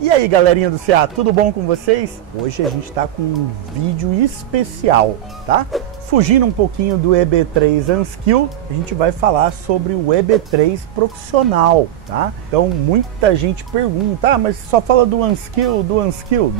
E aí, galerinha do CA, tudo bom com vocês? Hoje a gente está com um vídeo especial, tá? Fugindo um pouquinho do EB3 Unskill, a gente vai falar sobre o EB3 profissional, tá? Então muita gente pergunta, mas só fala do Unskill?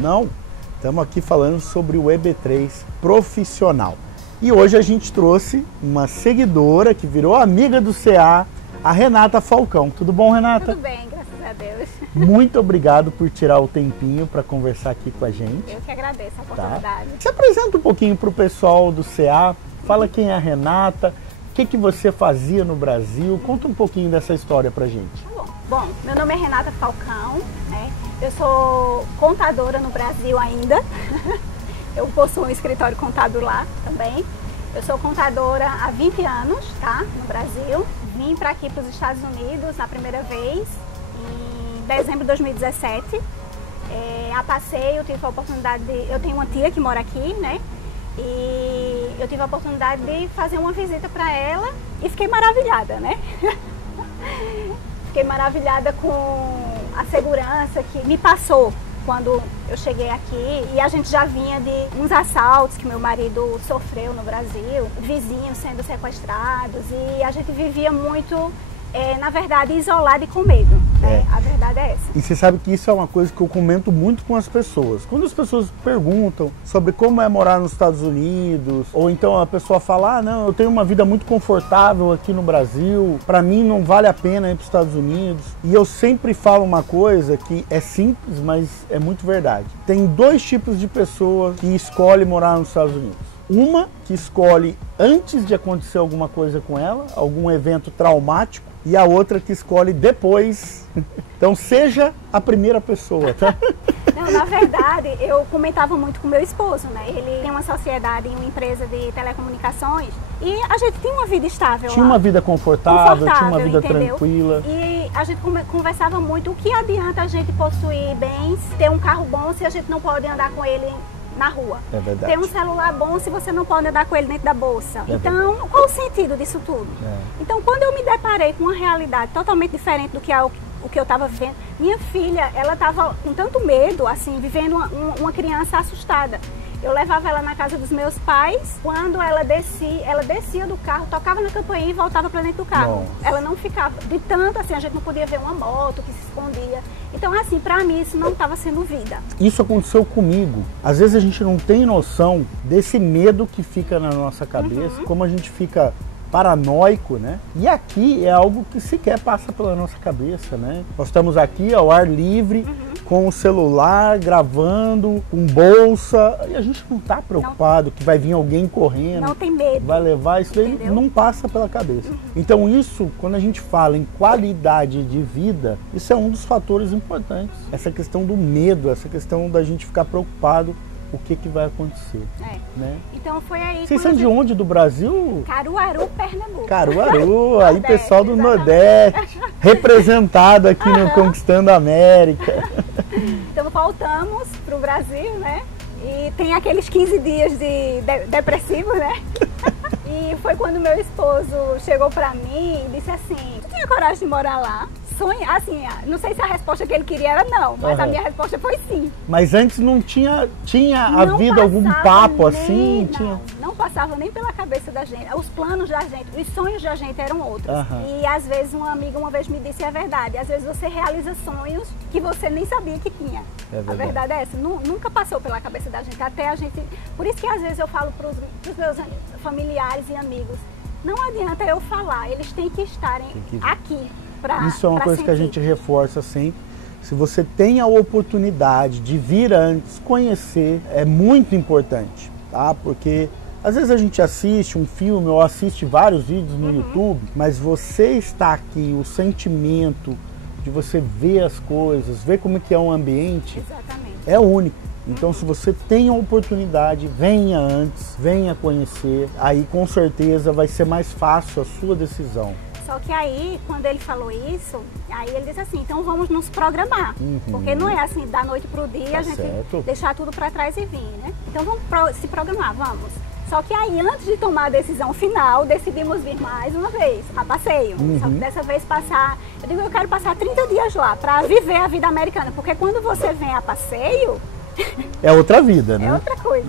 Não, estamos aqui falando sobre o EB3 profissional. E hoje a gente trouxe uma seguidora que virou amiga do CA, a Renata Falcão. Tudo bom, Renata? Tudo bem, graças a Deus. Muito obrigado por tirar o tempinho para conversar aqui com a gente. Eu que agradeço a oportunidade. Tá? Se apresenta um pouquinho para o pessoal do CA, fala quem é a Renata, o que você fazia no Brasil, conta um pouquinho dessa história pra gente. Tá bom. Bom, meu nome é Renata Falcão, né? Eu sou contadora no Brasil ainda. Eu possuo um escritório contábil lá também. Eu sou contadora há 20 anos, tá? No Brasil. Vim para aqui para os Estados Unidos na primeira vez, em dezembro de 2017. A passeio, tive a oportunidade de... Eu tenho uma tia que mora aqui, né? E eu tive a oportunidade de fazer uma visita para ela e fiquei maravilhada, né? Fiquei maravilhada com a segurança que me passou quando eu cheguei aqui, e a gente já vinha de uns assaltos que meu marido sofreu no Brasil, vizinhos sendo sequestrados, e a gente vivia muito, na verdade, isolado e com medo, né? A verdade é essa. E você sabe que isso é uma coisa que eu comento muito com as pessoas. Quando as pessoas perguntam sobre como é morar nos Estados Unidos, ou então a pessoa fala, não, eu tenho uma vida muito confortável aqui no Brasil, para mim não vale a pena ir para os Estados Unidos. E eu sempre falo uma coisa que é simples, mas é muito verdade. Tem dois tipos de pessoas que escolhem morar nos Estados Unidos. Uma que escolhe antes de acontecer alguma coisa com ela, algum evento traumático, e a outra que escolhe depois. Então seja a primeira pessoa, tá? Não, na verdade, eu comentava muito com meu esposo, né? Ele tem uma sociedade em uma empresa de telecomunicações e a gente tinha uma vida estável. Tinha lá. Uma vida confortável, tinha uma vida entendeu? tranquila. E a gente conversava muito, o que adianta a gente possuir bens, ter um carro bom se a gente não pode andar com ele na rua. É verdade. Ter um celular bom se você não pode andar com ele dentro da bolsa. Então, qual o sentido disso tudo? Então, quando eu me deparei com uma realidade totalmente diferente do que o que eu estava vivendo, minha filha, ela estava com tanto medo, assim, vivendo uma criança assustada. Eu levava ela na casa dos meus pais, quando ela descia do carro, tocava na campainha e voltava para dentro do carro. Nossa. Ela não ficava, de tanto assim, a gente não podia ver uma moto que se escondia. Então, assim, para mim isso não estava sendo vida. Isso aconteceu comigo. Às vezes a gente não tem noção desse medo que fica na nossa cabeça, como a gente fica paranoico, né? E aqui é algo que sequer passa pela nossa cabeça, né? Nós estamos aqui ao ar livre, com o celular, gravando, com bolsa, e a gente não está preocupado que vai vir alguém correndo. Não tem medo. Vai levar, isso daí não passa pela cabeça. Então isso, quando a gente fala em qualidade de vida, isso é um dos fatores importantes. Essa questão do medo, essa questão da gente ficar preocupado o que vai acontecer, né? Então foi aí. Vocês são de onde do Brasil? Caruaru, Pernambuco. Caruaru, aí pessoal do Nordeste, representado aqui no Conquistando a América. Então voltamos para o Brasil, né? E tem aqueles 15 dias de depressivo, né? E foi quando meu esposo chegou para mim e disse assim, tu tinha coragem de morar lá? Sonha, assim, não sei se a resposta que ele queria era não, mas a minha resposta foi sim. Mas antes não tinha havido algum papo assim? Não passava nem pela cabeça da gente. Os planos da gente, os sonhos da gente eram outros. E às vezes uma amiga uma vez me disse, é verdade, às vezes você realiza sonhos que você nem sabia que tinha. A verdade é essa, nunca passou pela cabeça da gente, até a gente... Por isso que às vezes eu falo para os meus familiares e amigos, não adianta eu falar, eles têm que estarem aqui. Isso é uma coisa que a gente reforça sempre. Se você tem a oportunidade de vir antes, conhecer, é muito importante, tá? Porque às vezes a gente assiste um filme ou assiste vários vídeos no YouTube, mas você está aqui, o sentimento de você ver as coisas, ver como que é um ambiente, é único. Então, se você tem a oportunidade, venha antes, venha conhecer, aí com certeza vai ser mais fácil a sua decisão. Só que aí, quando ele falou isso, aí ele disse assim, então vamos nos programar. Porque não é assim, da noite pro dia, a gente deixar tudo para trás e vir, né? Então vamos se programar, vamos. Só que aí, antes de tomar a decisão final, decidimos vir mais uma vez, a passeio. Só que dessa vez passar Eu digo, eu quero passar 30 dias lá para viver a vida americana, porque quando você vem a passeio... É outra vida, né? É outra coisa.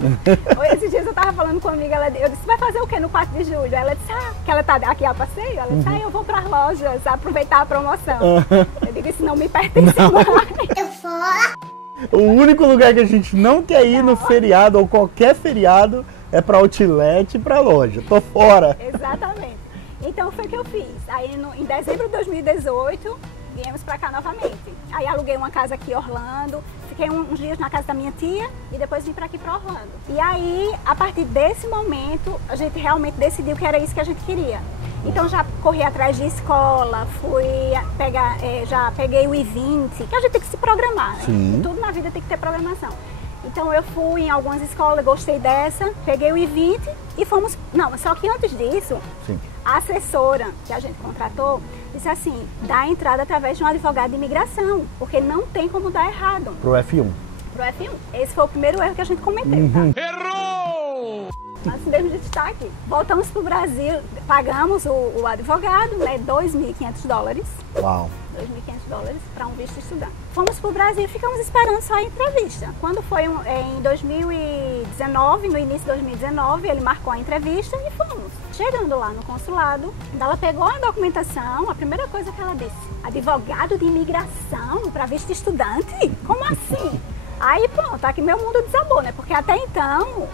Esses dias eu tava falando com uma amiga, eu disse, vai fazer o que no 4 de julho? Ela disse, que ela tá aqui a passeio? Ela disse, eu vou pras lojas aproveitar a promoção. Eu digo, isso não me pertence mais. Eu fora. O único lugar que a gente não quer ir no feriado ou qualquer feriado é pra outlet e pra loja. Tô fora. Exatamente. Então foi o que eu fiz. Aí em dezembro de 2018, viemos pra cá novamente. Aí aluguei uma casa aqui em Orlando, fiquei uns dias na casa da minha tia e depois vim pra aqui pra Orlando. E aí, a partir desse momento, a gente realmente decidiu que era isso que a gente queria. Então já corri atrás de escola, fui pegar, já peguei o I-20, que a gente tem que se programar, né? Sim. Tudo na vida tem que ter programação. Então eu fui em algumas escolas, gostei dessa, peguei o I-20 e fomos... Não, só que antes disso, Sim. a assessora que a gente contratou disse assim, dá entrada através de um advogado de imigração, porque não tem como dar errado. Pro F1. Pro F1. Esse foi o primeiro erro que a gente cometeu, tá? Errou! Assim mesmo de destaque. Voltamos pro Brasil, pagamos o advogado, né, $2.500. Uau. $2.500 para um visto estudante. Fomos pro Brasil e ficamos esperando só a entrevista. Quando foi em 2019, no início de 2019, ele marcou a entrevista e fomos. Chegando lá no consulado, ela pegou a documentação, a primeira coisa que ela disse, advogado de imigração para visto estudante? Como assim? Aí pronto, aqui meu mundo desabou, né? Porque até então...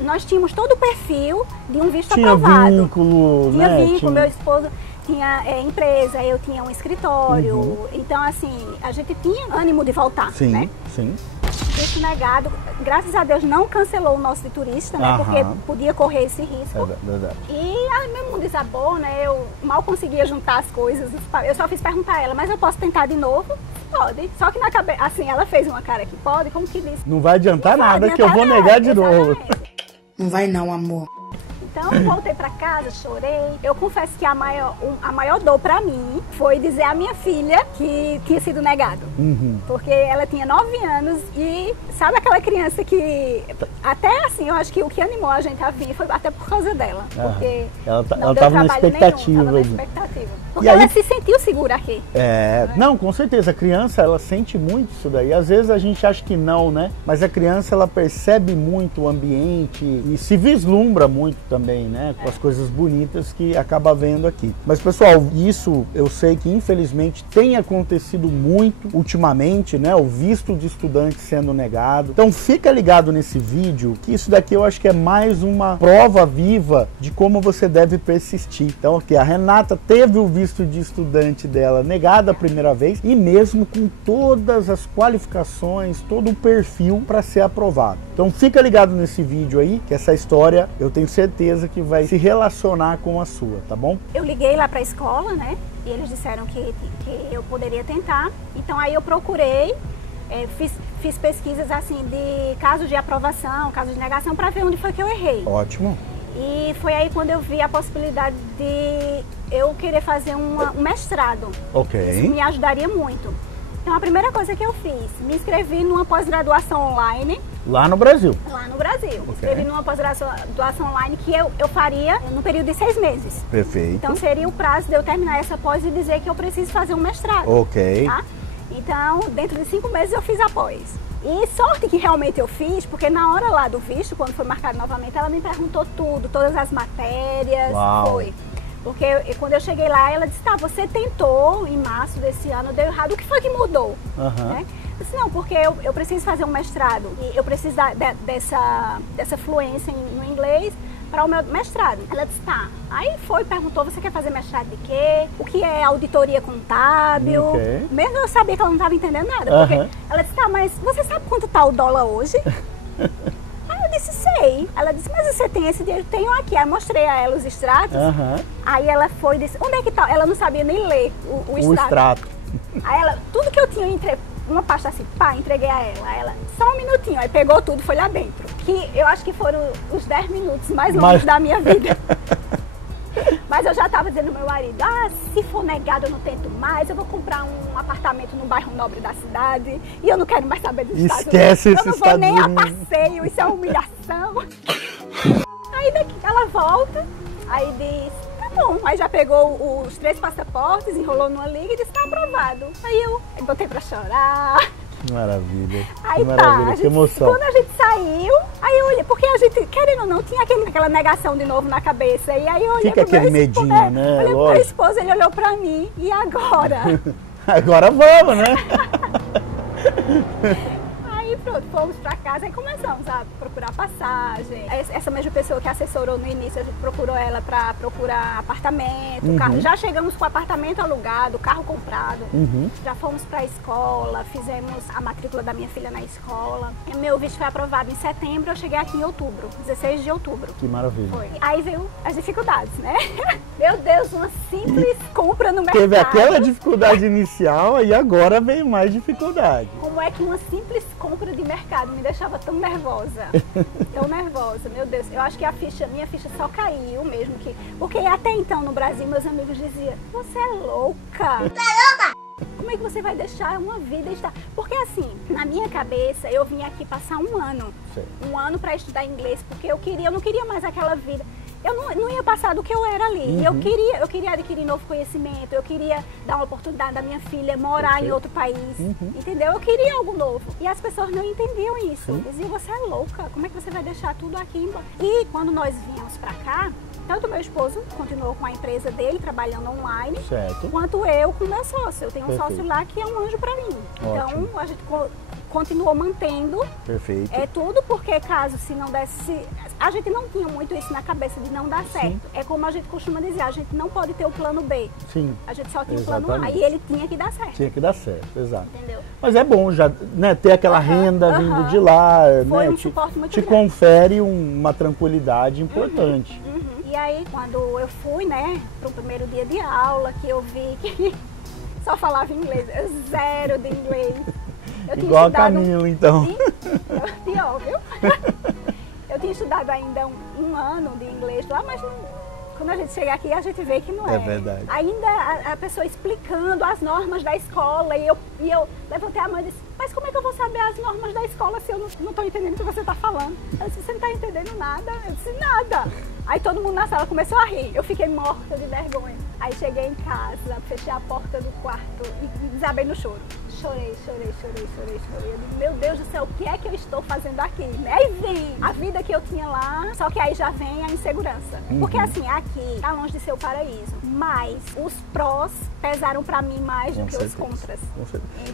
Nós tínhamos todo o perfil de um visto aprovado. Vínculo, tinha né? vínculo, meu esposo tinha empresa, eu tinha um escritório. Então, assim, a gente tinha ânimo de voltar, sim, né? Sim. Visto negado, graças a Deus não cancelou o nosso de turista, né? Porque podia correr esse risco. É verdade. E aí meu mundo desabou, né? Eu mal conseguia juntar as coisas. Eu só fiz perguntar a ela, mas eu posso tentar de novo? Pode. Só que na cabeça, assim, ela fez uma cara que pode, como que disse? Não vai adiantar nada, que eu vou negar de novo. Não vai não, amor. Então eu voltei pra casa, chorei. Eu confesso que a maior dor pra mim foi dizer à minha filha que tinha sido negado. Porque ela tinha 9 anos e sabe aquela criança que... Até assim, eu acho que o que animou a gente a vir foi até por causa dela. Porque ela tava na expectativa. Tava na expectativa. Porque E aí, ela se sentiu segura aqui. Não, com certeza. A criança, ela sente muito isso daí. Às vezes a gente acha que não, né? Mas a criança, ela percebe muito o ambiente e se vislumbra muito também, né? Com as coisas bonitas que acaba vendo aqui. Mas, pessoal, isso eu sei que infelizmente tem acontecido muito ultimamente, né? O visto de estudante sendo negado. Então fica ligado nesse vídeo, que isso daqui eu acho que é mais uma prova viva de como você deve persistir. Então, aqui, a Renata teve o visto de estudante dela negado a primeira vez e mesmo com todas as qualificações, todo o perfil para ser aprovado. Então fica ligado nesse vídeo aí, que essa história eu tenho certeza que vai se relacionar com a sua, tá bom? Eu liguei lá para a escola, né? E eles disseram que eu poderia tentar. Então aí eu procurei, fiz pesquisas assim de casos de aprovação, casos de negação, para ver onde foi que eu errei. Ótimo. E foi aí quando eu vi a possibilidade de eu querer fazer um mestrado. Ok. Isso me ajudaria muito. Então a primeira coisa que eu fiz, me inscrevi numa pós-graduação online. Lá no Brasil? Lá no Brasil. Me inscrevi numa pós-graduação online que eu faria no período de 6 meses. Perfeito. Então seria o prazo de eu terminar essa pós e dizer que eu preciso fazer um mestrado. Ok. Tá? Então, dentro de 5 meses eu fiz a pós. E sorte que realmente eu fiz, porque na hora lá do visto, quando foi marcado novamente, ela me perguntou tudo, todas as matérias. Uau. Foi. Porque quando eu cheguei lá, ela disse, tá, você tentou em março desse ano, deu errado, o que foi que mudou? Né? Eu disse, não, porque eu preciso fazer um mestrado e eu preciso dessa fluência no inglês para o meu mestrado. Ela disse, tá. Aí perguntou, você quer fazer mestrado de quê? O que é auditoria contábil? Mesmo eu sabia que ela não estava entendendo nada. Porque ela disse, tá, mas você sabe quanto tá o dólar hoje? Aí eu disse, sei. Ela disse, mas você tem esse dinheiro? Tenho aqui. Aí mostrei a ela os extratos. Aí ela foi e disse, onde é que tá? Ela não sabia nem ler o extrato. Aí ela, tudo que eu tinha uma pasta assim, pá, entreguei a ela. Aí ela, só um minutinho. Aí pegou tudo, foi lá dentro. Que eu acho que foram os 10 minutos mais longos da minha vida. Mas eu já estava dizendo ao meu marido, se for negado eu não tento mais, eu vou comprar um apartamento no bairro nobre da cidade e eu não quero mais saber dos Estados Unidos. Esquece esse Eu não vou nem a passeio, isso é humilhação. Aí daqui ela volta, aí diz, tá bom. Aí já pegou os 3 passaportes, enrolou numa liga e disse, tá aprovado. Aí eu botei pra chorar. Que maravilha. Aí que maravilha, que emoção. Quando a gente saiu, aí eu olhei, porque a gente, querendo ou não, tinha aquela negação de novo na cabeça. E aí eu olhei Fica aquele medinho, né? Olhei pro meu esposo, ele olhou pra mim, e agora? Agora vamos, né? Aí pronto, fomos pra casa e começamos a procurar passagem. Essa mesma pessoa que assessorou no início, a gente procurou ela pra procurar apartamento, carro. Já chegamos com o apartamento alugado, carro comprado. Já fomos pra escola, fizemos a matrícula da minha filha na escola. E meu visto foi aprovado em setembro, eu cheguei aqui em outubro, 16 de outubro. Que maravilha. Foi. Aí veio as dificuldades, né? Meu Deus, uma simples compra no mercado. Teve aquela dificuldade inicial e agora veio mais dificuldade. Como é que uma simples compra de mercado me deixava tão nervosa? Tão nervosa, meu Deus. Eu acho que minha ficha só caiu mesmo. Porque até então no Brasil meus amigos diziam, você é louca! Você é louca! Como é que você vai deixar uma vida estar? Porque assim, na minha cabeça, eu vim aqui passar um ano. Sim. Um ano para estudar inglês, porque eu não queria mais aquela vida. Eu não ia passar do que eu era ali. Eu queria adquirir novo conhecimento, eu queria dar uma oportunidade da minha filha morar em outro país, entendeu? Eu queria algo novo. E as pessoas não entendiam isso. Diziam, você é louca, como é que você vai deixar tudo aqui embora? E quando nós viemos pra cá, tanto meu esposo continuou com a empresa dele, trabalhando online, quanto eu com o meu sócio. Eu tenho um sócio lá que é um anjo pra mim. Ótimo. Então, a gente continuou mantendo tudo, porque caso se não desse... A gente não tinha muito isso na cabeça de não dar certo. É como a gente costuma dizer, a gente não pode ter o plano B. Sim. A gente só tinha o plano A e ele tinha que dar certo. Tinha que dar certo, exato. Entendeu? Mas é bom já, né, ter aquela renda vindo de lá, foi né? Um suporte muito te grande. Confere uma tranquilidade importante. E aí, quando eu fui, né, pro primeiro dia de aula, que eu vi que só falava inglês, zero de inglês. Igual a Camila, então. Pior, viu? Eu tinha estudado ainda um ano de inglês lá, mas quando a gente chega aqui, a gente vê que não é. É verdade. Ainda a pessoa explicando as normas da escola, e eu levantei a mão e disse, mas como é que eu vou saber as normas da escola se eu não estou entendendo o que você está falando? Ela disse, você não está entendendo nada? Eu disse, nada. Aí todo mundo na sala começou a rir. Eu fiquei morta de vergonha. Aí cheguei em casa, fechei a porta do quarto e desabei no choro. Chorei. Eu digo, meu Deus do céu, o que é que eu estou fazendo aqui? Aí vem a vida que eu tinha lá, só que aí já vem a insegurança. Porque assim, aqui tá longe de ser o paraíso, mas os prós pesaram pra mim mais do que os contras.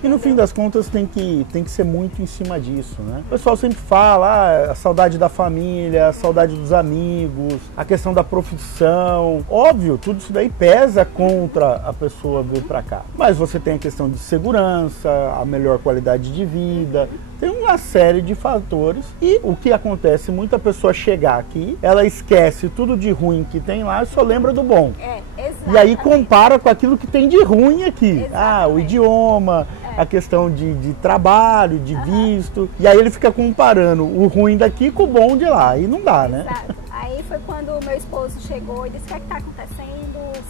E no fim das contas tem que ser muito em cima disso, né? O pessoal sempre fala, a saudade da família, a saudade dos amigos, a questão da profissão. Óbvio, tudo isso daí pesa contra a pessoa vir pra cá. Mas você tem a questão de segurança, a melhor qualidade de vida, tem uma série de fatores. E o que acontece, muita pessoa chegar aqui, ela esquece tudo de ruim que tem lá e só lembra do bom. Exatamente. E aí compara com aquilo que tem de ruim aqui. Exatamente. O idioma, a questão de trabalho, de visto. E aí ele fica comparando o ruim daqui com o bom de lá. E não dá, né? Exato. Aí foi quando o meu esposo chegou e disse, o que é que tá acontecendo?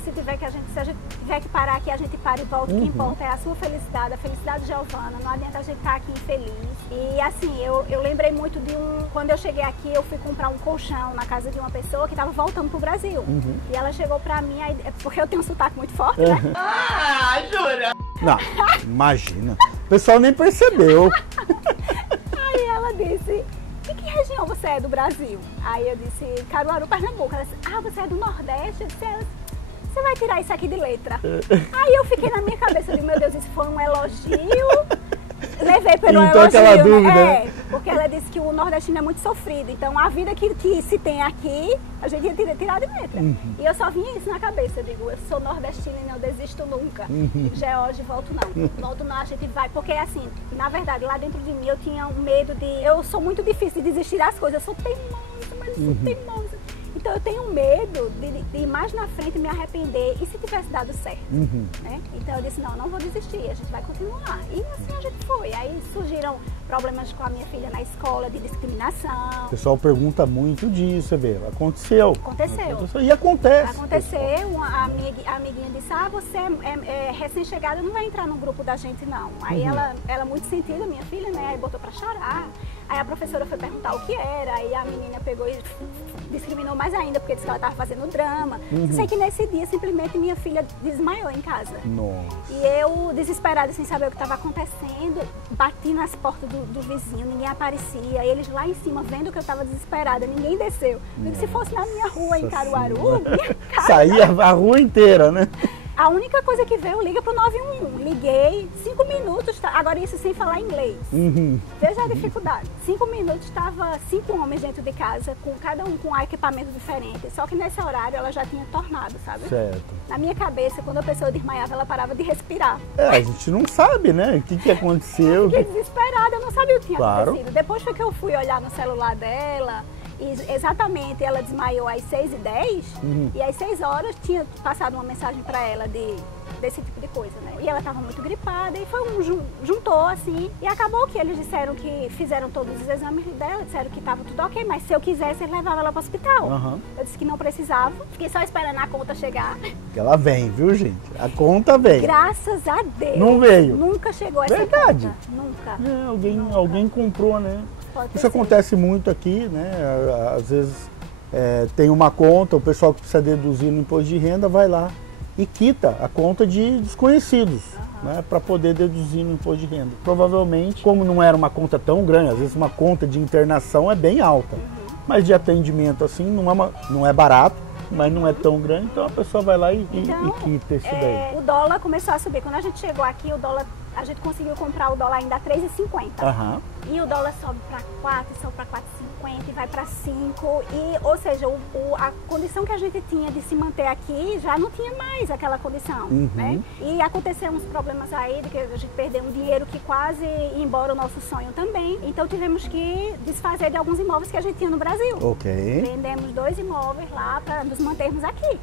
Se a gente tiver que parar aqui, a gente para e volta. O que importa é a sua felicidade, a felicidade de Giovana. Não adianta a gente estar aqui infeliz. E assim, eu lembrei muito de quando eu cheguei aqui, eu fui comprar um colchão na casa de uma pessoa que estava voltando pro Brasil. E ela chegou pra mim, porque eu tenho um sotaque muito forte, né? Ah, jura? Não, imagina. O pessoal nem percebeu. Aí ela disse, de que região você é do Brasil? Aí eu disse, Caruaru, Pernambuco. Ela disse, você é do Nordeste? Eu disse, você vai tirar isso aqui de letra. Aí eu fiquei na minha cabeça, eu disse, meu Deus, isso foi um elogio. Levei pelo então, elogio, aquela dúvida, né? Porque ela disse que o nordestino é muito sofrido. Então a vida que se tem aqui, a gente ia tirar de letra. E eu só vinha isso na cabeça. Eu digo, eu sou nordestina e não desisto nunca. George, volto não. Volto não, a gente vai. Porque assim, na verdade, lá dentro de mim eu tinha um medo de... Eu sou muito difícil de desistir das coisas. Eu sou teimosa, mas eu sou teimosa. Então eu tenho medo de ir mais na frente e me arrepender. E se tivesse dado certo? Né? Então eu disse, não vou desistir, a gente vai continuar. E assim a gente foi. Aí surgiram problemas com a minha filha na escola, de discriminação. O pessoal pergunta muito disso, você vê. Aconteceu. E acontece. Aconteceu, a amiguinha disse, você é recém-chegada, não vai entrar no grupo da gente não. Aí ela muito sentida, minha filha, né? Aí botou pra chorar. Aí a professora foi perguntar o que era, aí a menina pegou e discriminou mais ainda, porque disse que ela estava fazendo drama. Sei que nesse dia, simplesmente, minha filha desmaiou em casa. Nossa. E eu, desesperada, sem saber o que estava acontecendo, bati nas portas do vizinho, ninguém aparecia. Eles lá em cima, vendo que eu estava desesperada, ninguém desceu. Se fosse na minha rua, em Caruaru, minha casa... Saía a rua inteira, né? A única coisa que veio, liga pro 911. Liguei, 5 minutos, agora isso sem falar inglês. Veja a dificuldade. 5 minutos, estava 5 homens dentro de casa, com cada um com um equipamento diferente. Só que nesse horário ela já tinha tornado, sabe? Certo. Na minha cabeça, quando a pessoa desmaiava, ela parava de respirar. A gente não sabe, né? O que aconteceu. Eu fiquei desesperada, eu não sabia o que tinha Claro. acontecido. Depois foi que eu fui olhar no celular dela. E exatamente, ela desmaiou às 6h10 e às 6 horas tinha passado uma mensagem para ela desse tipo de coisa, né? E ela estava muito gripada e foi juntou assim e acabou que eles disseram que fizeram todos os exames dela, disseram que estava tudo ok, mas se eu quisesse eles levavam ela para o hospital. Eu disse que não precisava, fiquei só esperando a conta chegar. Ela vem, viu, gente? A conta vem. Graças a Deus. Não veio. Nunca chegou essa Verdade. conta. Nunca. Alguém comprou, né? Pode ter Isso sido. acontece muito aqui, né? Às vezes tem uma conta, o pessoal que precisa deduzir no imposto de renda vai lá e quita a conta de desconhecidos, né? Para poder deduzir no imposto de renda. Provavelmente, como não era uma conta tão grande, às vezes uma conta de internação é bem alta, mas de atendimento assim não é barato, mas não é tão grande, então a pessoa vai lá e quita isso daí. O dólar começou a subir. Quando a gente chegou aqui, a gente conseguiu comprar o dólar ainda a 3,50. E o dólar sobe para 4, sobe para 4,50 e vai para 5. Ou seja, a condição que a gente tinha de se manter aqui já não tinha mais aquela condição, né? E aconteceram uns problemas aí, de que a gente perdeu um dinheiro que quase ia embora o nosso sonho também. Então tivemos que desfazer de alguns imóveis que a gente tinha no Brasil. Ok. Vendemos 2 imóveis lá para nos mantermos aqui.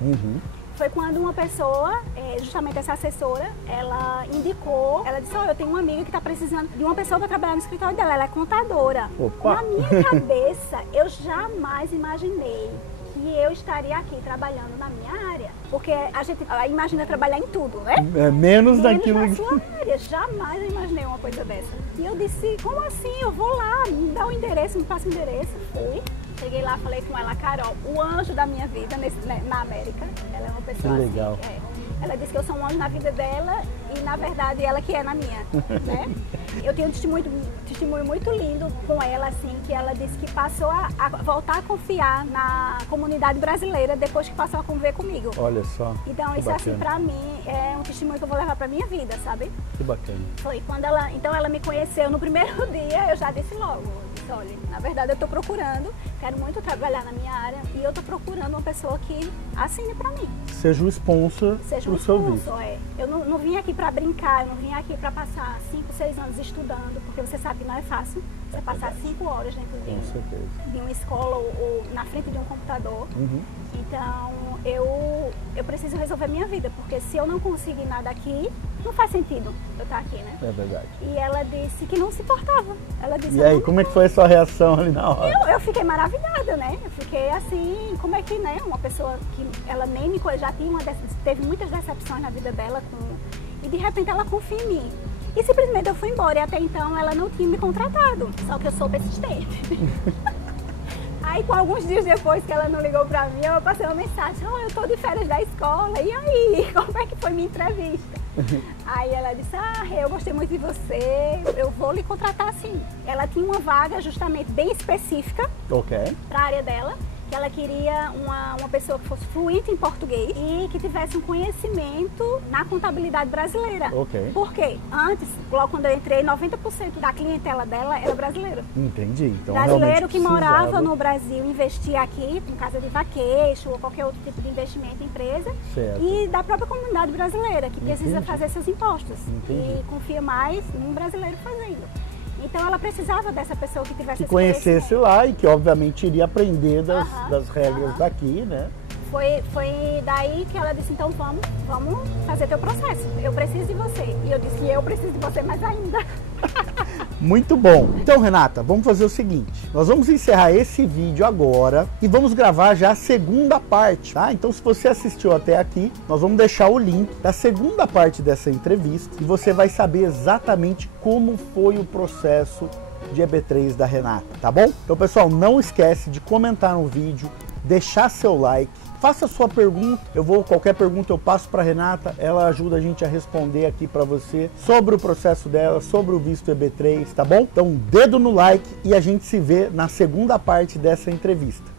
Foi quando uma pessoa, justamente essa assessora, ela indicou, ela disse, eu tenho uma amiga que está precisando de uma pessoa para trabalhar no escritório dela, ela é contadora. Opa. Na minha cabeça, eu jamais imaginei que eu estaria aqui trabalhando na minha área. Porque a gente imagina trabalhar em tudo, né? Menos daquilo na sua área. Jamais eu imaginei uma coisa dessa. E eu disse, como assim? Eu vou lá, me dá o endereço, me passa o endereço. Fui. Cheguei lá, falei com ela, Carol, o anjo da minha vida na América. Ela é uma pessoa que legal. assim, ela disse que eu sou um anjo na vida dela e, na verdade, ela que é na minha, né? Eu tenho um testemunho muito lindo com ela, assim, que ela disse que passou a voltar a confiar na comunidade brasileira depois que passou a conviver comigo. Olha só. Então, isso, assim, pra mim, é um testemunho que eu vou levar pra minha vida, sabe? Que bacana. Foi quando ela me conheceu no primeiro dia, eu já disse logo. Olha, na verdade eu estou procurando, quero muito trabalhar na minha área e eu estou procurando uma pessoa que assine para mim. Seja o sponsor do seu visto. Eu não vim aqui para brincar, eu não vim aqui para passar 5, 6 anos estudando, porque você sabe que não é fácil você passar 5 horas dentro de uma escola ou na frente de um computador. Então eu preciso resolver minha vida, porque se eu não conseguir nada aqui, não faz sentido eu estar aqui, né? É verdade. E ela disse que não se importava. Ela disse, e aí, como é que foi a sua reação ali na hora? Eu fiquei maravilhada, né? Eu fiquei assim, como é que, né? Uma pessoa que ela nem me conhecia, já teve muitas decepções na vida dela e de repente ela confia em mim. E simplesmente eu fui embora e até então ela não tinha me contratado. Só que eu sou persistente. Aí, com alguns dias depois que ela não ligou pra mim, eu passei uma mensagem, eu tô de férias da escola, e aí, como é que foi minha entrevista? Aí ela disse, eu gostei muito de você, eu vou lhe contratar sim. Ela tinha uma vaga justamente bem específica pra área dela, que ela queria uma pessoa que fosse fluente em português e que tivesse um conhecimento na contabilidade brasileira. Por quê? Antes, logo quando eu entrei, 90% da clientela dela era brasileira. Entendi. Então, brasileiro que morava no Brasil, investia aqui, em casa de vacation ou qualquer outro tipo de investimento em empresa. E da própria comunidade brasileira, que precisa fazer seus impostos. E confia mais num brasileiro fazendo. Então ela precisava dessa pessoa que tivesse que conhecesse lá e que obviamente iria aprender das regras daqui, né? Foi daí que ela disse, então vamos fazer teu processo. Eu preciso de você. E eu disse que eu preciso de você mais ainda. Muito bom. Então, Renata, vamos fazer o seguinte. Nós vamos encerrar esse vídeo agora e vamos gravar já a segunda parte, tá? Então, se você assistiu até aqui, nós vamos deixar o link da segunda parte dessa entrevista e você vai saber exatamente como foi o processo de EB3 da Renata, tá bom? Então, pessoal, não esquece de comentar no vídeo, deixar seu like, faça sua pergunta. Qualquer pergunta eu passo para Renata, ela ajuda a gente a responder aqui para você sobre o processo dela, sobre o visto EB3, tá bom? Então, dedo no like e a gente se vê na segunda parte dessa entrevista.